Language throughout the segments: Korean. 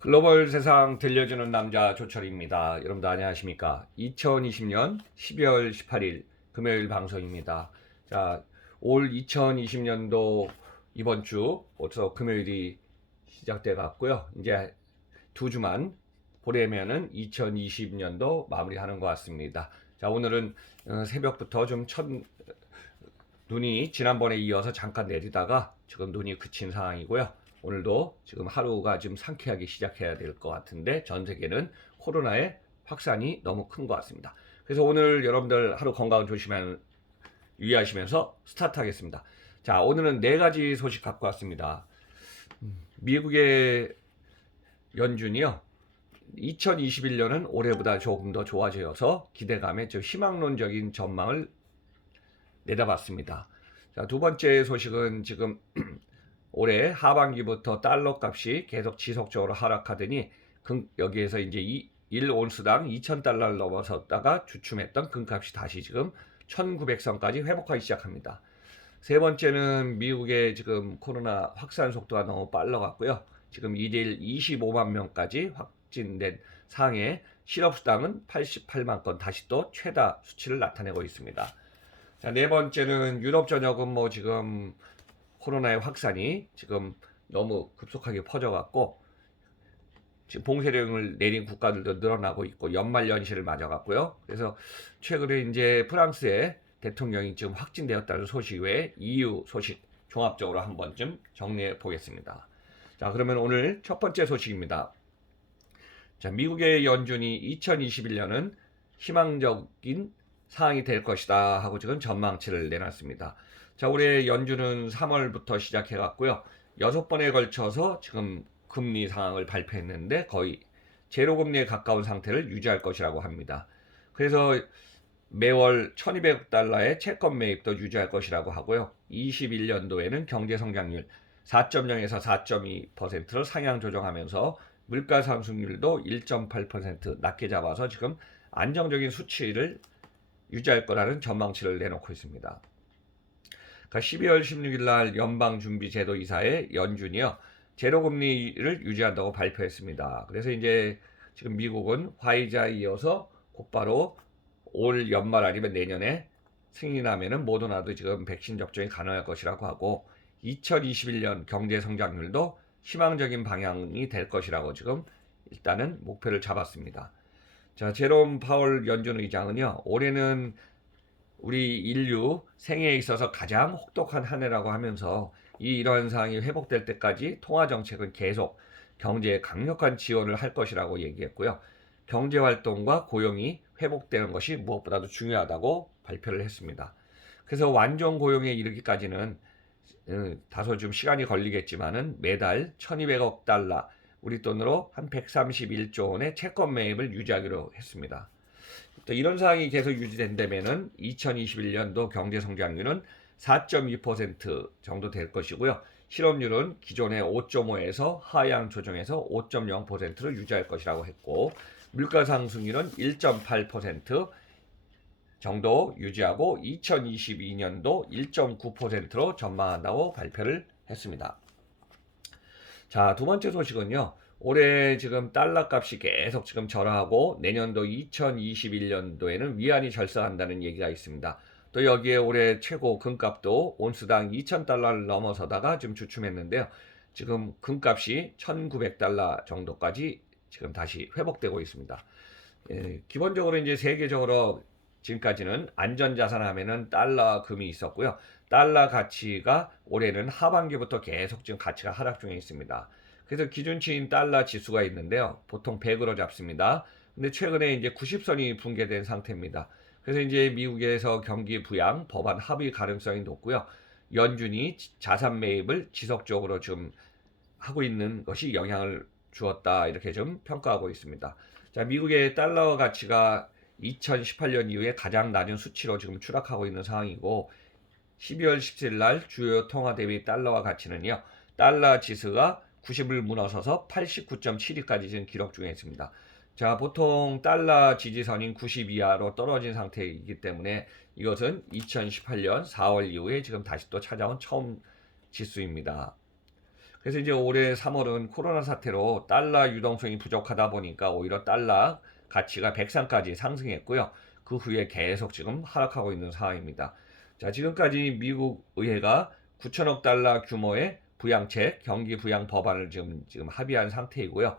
글로벌 세상 들려주는 남자 조철입니다. 여러분들 안녕하십니까? 2020년 12월 18일 금요일 방송입니다. 자, 올 2020년도 이번 주 벌써 금요일이 시작돼 갔고요. 이제 두 주만 보내면은 2020년도 마무리하는 것 같습니다. 자, 오늘은 새벽부터 좀 눈이 지난번에 이어서 잠깐 내리다가 지금 눈이 그친 상황이고요. 오늘도 지금 하루가 좀 상쾌하게 시작해야 될 것 같은데 전 세계는 코로나의 확산이 너무 큰 것 같습니다. 그래서 오늘 여러분들 하루 건강 유의하시면서 스타트하겠습니다. 자, 오늘은 네 가지 소식 갖고 왔습니다. 미국의 연준이요. 2021년은 올해보다 조금 더 좋아져서 기대감에 좀 희망론적인 전망을 내다봤습니다. 자, 두 번째 소식은 지금 올해 하반기부터 달러 값이 계속 지속적으로 하락하더니 여기에서 이제 1온스당 2,000달러를 넘어섰다가 주춤했던 금값이 다시 지금 1,900선까지 회복하기 시작합니다. 세 번째는 미국의 지금 코로나 확산 속도가 너무 빨라갔고요. 지금 1일 25만 명까지 확진된 상해 실업수당은 88만 건 다시 또 최다 수치를 나타내고 있습니다. 자, 네 번째는 유럽 전역은 뭐 지금 코로나의 확산이 지금 너무 급속하게 퍼져갖고 지금 봉쇄령을 내린 국가들도 늘어나고 있고 연말 연시를 맞아갖고요. 그래서 최근에 이제 프랑스의 대통령이 지금 확진되었다는 소식 외에 EU 소식 종합적으로 한번 좀 정리해 보겠습니다. 자, 그러면 오늘 첫 번째 소식입니다. 자, 미국의 연준이 2021년은 희망적인 상황이 될 것이다 하고 지금 전망치를 내놨습니다. 자, 올해 연준은 3월부터 시작해 갔고요. 6번에 걸쳐서 지금 금리 상황을 발표했는데 거의 제로 금리에 가까운 상태를 유지할 것이라고 합니다. 그래서 매월 1,200억 달러의 채권 매입도 유지할 것이라고 하고요. 21년도에는 경제 성장률 4.0에서 4.2%로 상향 조정하면서 물가 상승률도 1.8% 낮게 잡아서 지금 안정적인 수치를 유지할 거라는 전망치를 내놓고 있습니다. 그러니까 12월 16일 날 연방준비제도 이사의 연준이요. 제로금리를 유지한다고 발표했습니다. 그래서 이제 지금 미국은 화이자에 이어서 곧바로 올 연말 아니면 내년에 승인하면은 모더나도 지금 백신 접종이 가능할 것이라고 하고 2021년 경제 성장률도 희망적인 방향이 될 것이라고 지금 일단은 목표를 잡았습니다. 자, 제롬 파월 연준 의장은요. 올해는 우리 인류 생애에 있어서 가장 혹독한 한 해라고 하면서 이러한 상황이 회복될 때까지 통화 정책은 계속 경제에 강력한 지원을 할 것이라고 얘기했고요. 경제 활동과 고용이 회복되는 것이 무엇보다도 중요하다고 발표를 했습니다. 그래서 완전 고용에 이르기까지는 다소 좀 시간이 걸리겠지만은 매달 1,200억 달러 우리 돈으로 한 131조 원의 채권 매입을 유지하기로 했습니다. 또 이런 상황이 계속 유지된다면은 2021년도 경제 성장률은 4.2% 정도 될 것이고요. 실업률은 기존의 5.5에서 하향 조정해서 5.0%를 유지할 것이라고 했고 물가 상승률은 1.8% 정도 유지하고 2022년도 1.9%로 전망한다고 발표를 했습니다. 자, 두 번째 소식은요. 올해 지금 달러 값이 계속 지금 절하하고 내년도 2021년도에는 위안이 절상한다는 얘기가 있습니다. 또 여기에 올해 최고 금값도 온스당 2,000달러를 넘어서다가 좀 주춤했는데요. 지금 금값이 1,900달러 정도까지 지금 다시 회복되고 있습니다. 기본적으로 이제 세계적으로 지금까지는 안전자산 하면은 달러 금이 있었고요. 달러 가치가 올해는 하반기부터 계속 지금 가치가 하락 중에 있습니다. 그래서 기준치인 달러 지수가 있는데요. 보통 100으로 잡습니다. 근데 최근에 이제 90선이 붕괴된 상태입니다. 그래서 이제 미국에서 경기 부양, 법안 합의 가능성이 높고요. 연준이 자산 매입을 지속적으로 좀 하고 있는 것이 영향을 주었다. 이렇게 좀 평가하고 있습니다. 자, 미국의 달러 가치가 2018년 이후에 가장 낮은 수치로 지금 추락하고 있는 상황이고 12월 17일 날 주요 통화 대비 달러화 가치는요. 달러 지수가 90을 무너져서 89.72까지 지금 기록 중에 있습니다. 자, 보통 달러 지지선인 90 이하로 떨어진 상태이기 때문에 이것은 2018년 4월 이후에 지금 다시 또 찾아온 처음 지수입니다. 그래서 이제 올해 3월은 코로나 사태로 달러 유동성이 부족하다 보니까 오히려 달러 가치가 103까지 상승했고요. 그 후에 계속 지금 하락하고 있는 상황입니다. 자, 지금까지 미국 의회가 9천억 달러 규모의 부양책, 경기 부양 법안을 지금 합의한 상태이고요.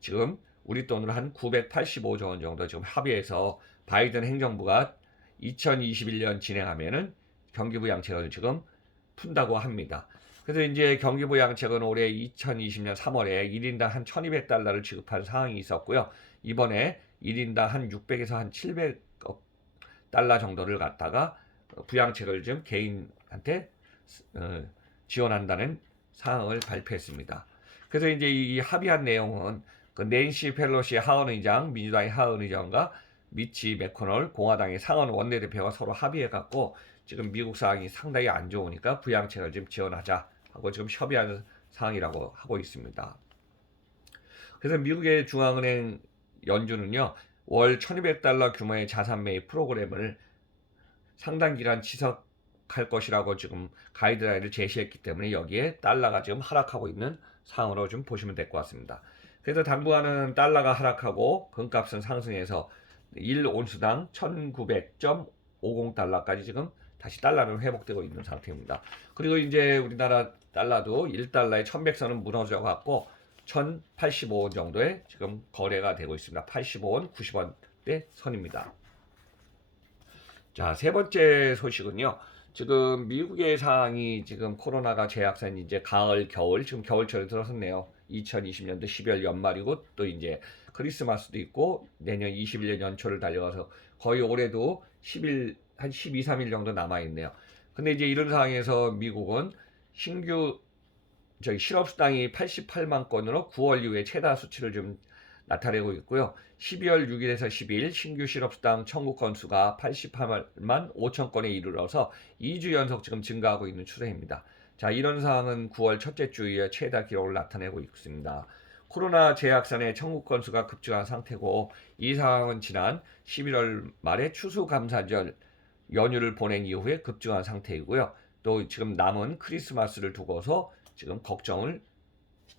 지금 우리 돈으로 한 985조 원 정도 지금 합의해서 바이든 행정부가 2021년 진행하면은 경기 부양책을 지금 푼다고 합니다. 그래서 이제 경기부양책은 올해 2020년 3월에 1인당 한 1200달러를 지급한 상황이 있었고요. 이번에 1인당 한 600에서 한 700달러 정도를 갖다가 부양책을 좀 개인한테 지원한다는 사항을 발표했습니다. 그래서 이제 이 합의한 내용은 그 낸시 펠로시 하원의장, 민주당의 하원의장과 미치 매코널 공화당의 상원 원내대표가 서로 합의해갖고 지금 미국 상황이 상당히 안 좋으니까 부양책을 좀 지원하자 하고 지금 협의하는 상황이라고 하고 있습니다. 그래서 미국의 중앙은행 연준은요, 월 1200달러 규모의 자산 매입 프로그램을 상당 기간 지속할 것이라고 지금 가이드라인을 제시했기 때문에 여기에 달러가 지금 하락하고 있는 상황으로 좀 보시면 될 것 같습니다. 그래서 당분간은 달러가 하락하고 금값은 상승해서 1온수당 1900.50달러까지 지금 다시 달러는 회복되고 있는 상태입니다. 그리고 이제 우리나라 달러도 1달러에 1100선은 무너져 갖고 1085원 정도에 지금 거래가 되고 있습니다. 85원, 90원대 선입니다. 자, 세 번째 소식은요. 지금 미국의 상황이 지금 코로나가 재확산 이제 가을, 겨울, 지금 겨울철에 들어섰네요. 2020년도 12월 연말이고 또 이제 크리스마스도 있고 내년 21년 연초를 달려가서 거의 올해도 10일, 한 12, 3일 정도 남아있네요. 근데 이제 이런 상황에서 미국은 신규 실업수당이 88만 건으로 9월 이후에 최다 수치를 좀 나타내고 있고요. 12월 6일에서 12일 신규 실업수당 청구 건수가 88만 5천 건에 이르러서 2주 연속 지금 증가하고 있는 추세입니다. 자, 이런 상황은 9월 첫째 주에 최다 기록을 나타내고 있습니다. 코로나 재확산의 청구 건수가 급증한 상태고 이 상황은 지난 11월 말에 추수감사절 연휴를 보낸 이후에 급증한 상태이고요. 또 지금 남은 크리스마스를 두고서 지금 걱정을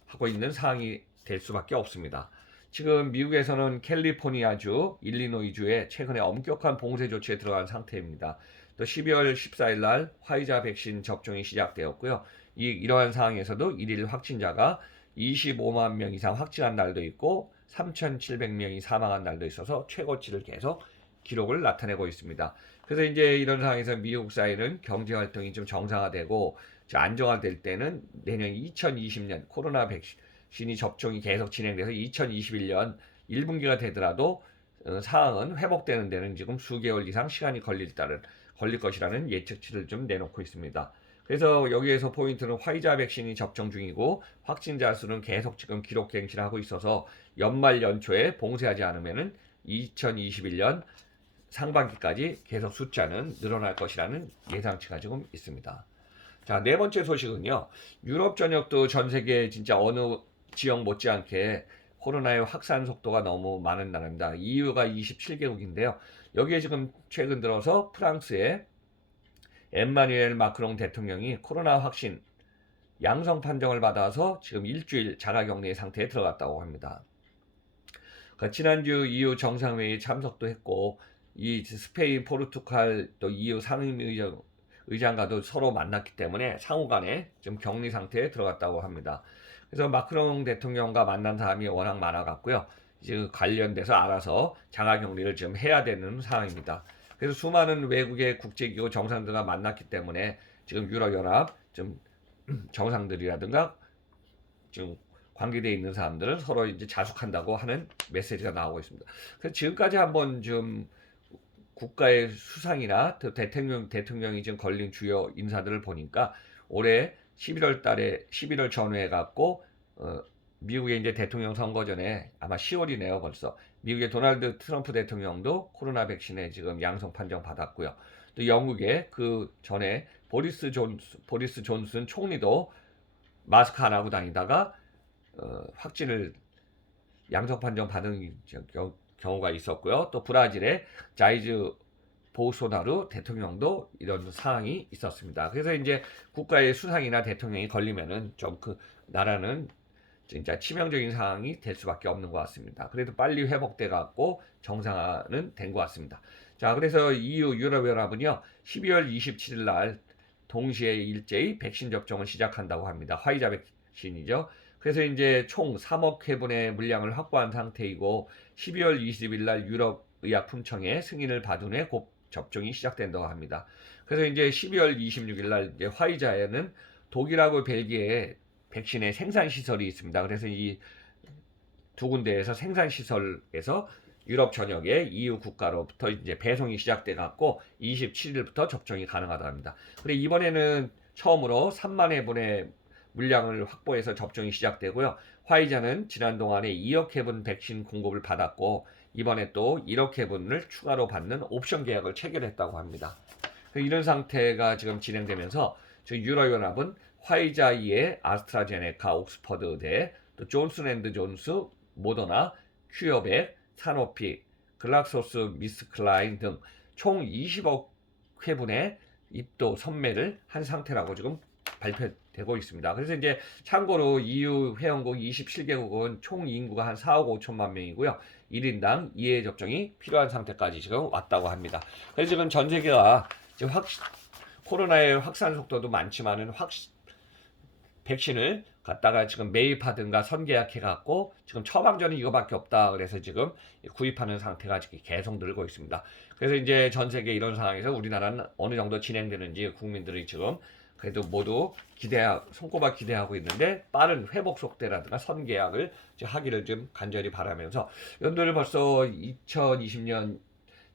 하고 있는 상황이 될 수밖에 없습니다. 지금 미국에서는 캘리포니아주, 일리노이주에 최근에 엄격한 봉쇄 조치에 들어간 상태입니다. 또 12월 14일 날 화이자 백신 접종이 시작되었고요. 이러한 상황에서도 일일 확진자가 25만 명 이상 확진한 날도 있고 3,700명이 사망한 날도 있어서 최고치를 계속 기록을 나타내고 있습니다. 그래서 이제 이런 상황에서 미국 사회는 경제 활동이 좀 정상화되고 안정화될 때는 내년 2020년 코로나 백신이 접종이 계속 진행돼서 2021년 1분기가 되더라도 상황은 회복되는 데는 지금 수개월 이상 시간이 걸릴 것이라는 예측치를 좀 내놓고 있습니다. 그래서 여기에서 포인트는 화이자 백신이 접종 중이고 확진자 수는 계속 지금 기록 갱신하고 있어서 연말 연초에 봉쇄하지 않으면은 2021년 상반기까지 계속 숫자는 늘어날 것이라는 예상치가 지금 있습니다. 자, 네 번째 소식은요. 유럽 전역도 전 세계 진짜 어느 지역 못지않게 코로나의 확산 속도가 너무 많은 나라입니다. EU가 27개국인데요. 여기에 지금 최근 들어서 프랑스의 엠마누엘 마크롱 대통령이 코로나 확신 양성 판정을 받아서 지금 일주일 자가격리 상태에 들어갔다고 합니다. 지난주 EU 정상회의 참석도 했고 이 스페인, 포르투갈 또 EU 상임의장과도 서로 만났기 때문에 상호간에 좀 격리 상태에 들어갔다고 합니다. 그래서 마크롱 대통령과 만난 사람이 워낙 많아갖고요. 이제 관련돼서 알아서 자가격리를 지금 해야 되는 상황입니다. 그래서 수많은 외국의 국제기구 정상들과 만났기 때문에 지금 유럽연합 좀 정상들이라든가 지금 관계되어 있는 사람들은 서로 이제 자숙한다고 하는 메시지가 나오고 있습니다. 그래서 지금까지 한번 좀 국가의 수상이나 대통령이 지금 걸린 주요 인사들을 보니까 올해 11월 전후에 갖고 미국의 이제 대통령 선거 전에 아마 10월이네요 벌써 미국의 도널드 트럼프 대통령도 코로나 백신에 지금 양성 판정 받았고요. 또 영국의 그 전에 보리스 존슨 총리도 마스크 안 하고 다니다가 확진을 양성 판정 받은 경우가 있었고요. 또 브라질의 자이즈 보우소나루 대통령도 이런 사항이 있었습니다. 그래서 이제 국가의 수상이나 대통령이 걸리면은 좀 그 나라는 진짜 치명적인 상황이 될 수밖에 없는 것 같습니다. 그래도 빨리 회복돼 갖고 정상화는 된 것 같습니다. 자, 그래서 EU 유럽연합은요 12월 27일 날 동시에 일제히 백신 접종을 시작한다고 합니다. 화이자 백신이죠. 그래서 이제 총 3억 회분의 물량을 확보한 상태이고 12월 20일 날 유럽의약품청의 승인을 받은 후에 곧 접종이 시작된다고 합니다. 그래서 이제 12월 26일 날 이제 화이자에는 독일하고 벨기에 백신의 생산 시설이 있습니다. 그래서 이 두 군데에서 생산 시설에서 유럽 전역의 EU 국가로부터 이제 배송이 시작돼 갖고 27일부터 접종이 가능하다고 합니다. 그리고 이번에는 처음으로 3만 회분의 물량을 확보해서 접종이 시작되고요. 화이자는 지난 동안에 2억 회분 백신 공급을 받았고 이번에 또 1억 회분을 추가로 받는 옵션 계약을 체결했다고 합니다. 이런 상태가 지금 진행되면서 유럽연합은 화이자 이에 아스트라제네카, 옥스퍼드 의대, 또 존슨앤드존스, 모더나, 큐어백, 사노피, 글락소스미스클라인 등 총 20억 회분의 입도 선매를 한 상태라고 지금 발표되고 있습니다. 그래서 이제 참고로 EU 회원국 27개국은 총 인구가 한 4억 5천만 명이고요. 1인당 2회 접종이 필요한 상태까지 지금 왔다고 합니다. 그래서 지금 전 세계가 지금 코로나의 확산 속도도 많지만은 백신을 갖다가 지금 매입하든가 선계약해갖고 지금 처방전은 이거밖에 없다. 그래서 지금 구입하는 상태가 지금 계속 늘고 있습니다. 그래서 이제 전 세계 이런 상황에서 우리나라는 어느 정도 진행되는지 국민들이 지금 그래도 모두 손꼽아 기대하고 있는데 빠른 회복 속도라든가 선계약을 하기를 좀 간절히 바라면서 연도를 벌써 2020년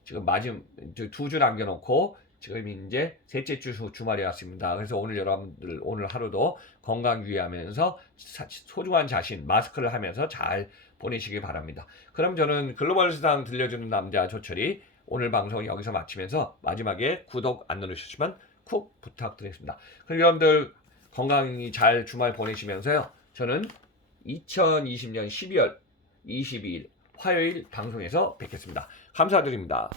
지금 마지막 2주 남겨놓고 지금 이제 셋째 주 주말이 왔습니다. 그래서 오늘 여러분들 오늘 하루도 건강 유의하면서 소중한 자신 마스크를 하면서 잘 보내시기 바랍니다. 그럼 저는 글로벌 세상 들려주는 남자 조철이 오늘 방송 여기서 마치면서 마지막에 구독 안 누르셨으면 쿡 부탁드리겠습니다. 그럼 여러분들 건강히 잘 주말 보내시면서요. 저는 2020년 12월 22일 화요일 방송에서 뵙겠습니다. 감사드립니다.